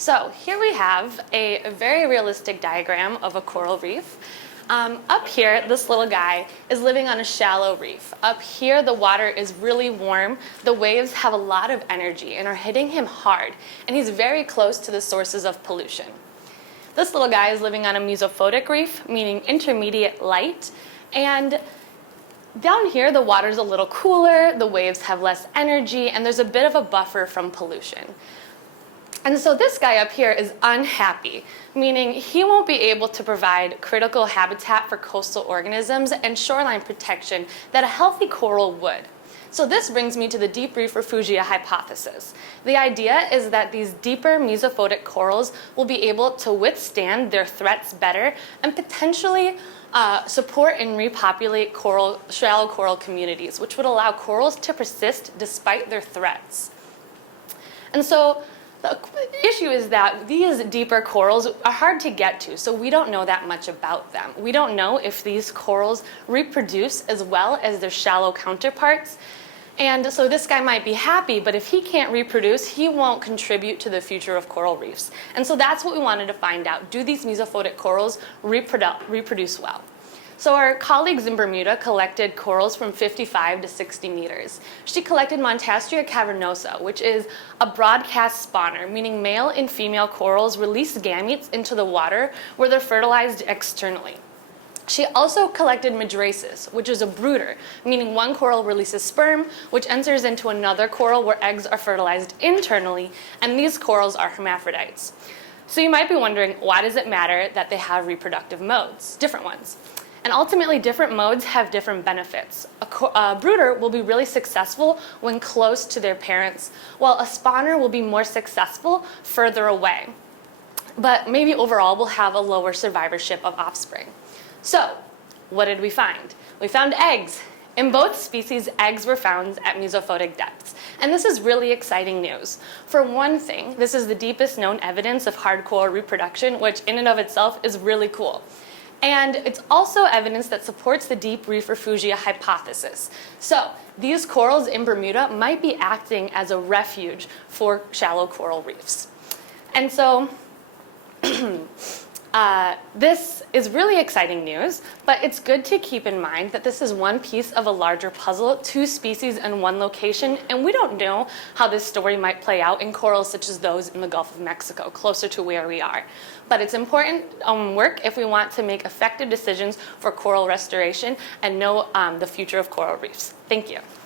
So here we have a very realistic diagram of a coral reef. Up here, this little guy is living on a shallow reef. Up here, the water is really warm. The waves have a lot of energy and are hitting him hard, and he's very close to the sources of pollution. This little guy is living on a mesophotic reef, meaning intermediate light, and down here, the water's a little cooler, the waves have less energy, and there's a bit of a buffer from pollution. And so this guy up here is unhappy, meaning he won't be able to provide critical habitat for coastal organisms and shoreline protection that a healthy coral would. So this brings me to the deep reef refugia hypothesis. The idea is that these deeper mesophotic corals will be able to withstand their threats better and potentially support and repopulate shallow coral communities, which would allow corals to persist despite their threats. And so the issue is that these deeper corals are hard to get to, so we don't know that much about them. We don't know if these corals reproduce as well as their shallow counterparts. And so this guy might be happy, but if he can't reproduce, he won't contribute to the future of coral reefs. And so that's what we wanted to find out. Do these mesophotic corals reproduce well? So our colleagues in Bermuda collected corals from 55 to 60 meters. She collected Montastria cavernosa, which is a broadcast spawner, meaning male and female corals release gametes into the water where they're fertilized externally. She also collected madrasis, which is a brooder, meaning one coral releases sperm, which enters into another coral where eggs are fertilized internally, and these corals are hermaphrodites. So you might be wondering, why does it matter that they have reproductive modes, different ones? And ultimately, different modes have different benefits. A brooder will be really successful when close to their parents, while a spawner will be more successful further away. But maybe overall will have a lower survivorship of offspring. So, what did we find? We found eggs. In both species, eggs were found at mesophotic depths. And this is really exciting news. For one thing, this is the deepest known evidence of hard coral reproduction, which in and of itself is really cool. And it's also evidence that supports the deep reef refugia hypothesis. So these corals in Bermuda might be acting as a refuge for shallow coral reefs. And so this is really exciting news, but it's good to keep in mind that this is one piece of a larger puzzle, two species in one location, and we don't know how this story might play out in corals such as those in the Gulf of Mexico, closer to where we are. But it's important work if we want to make effective decisions for coral restoration and know the future of coral reefs. Thank you.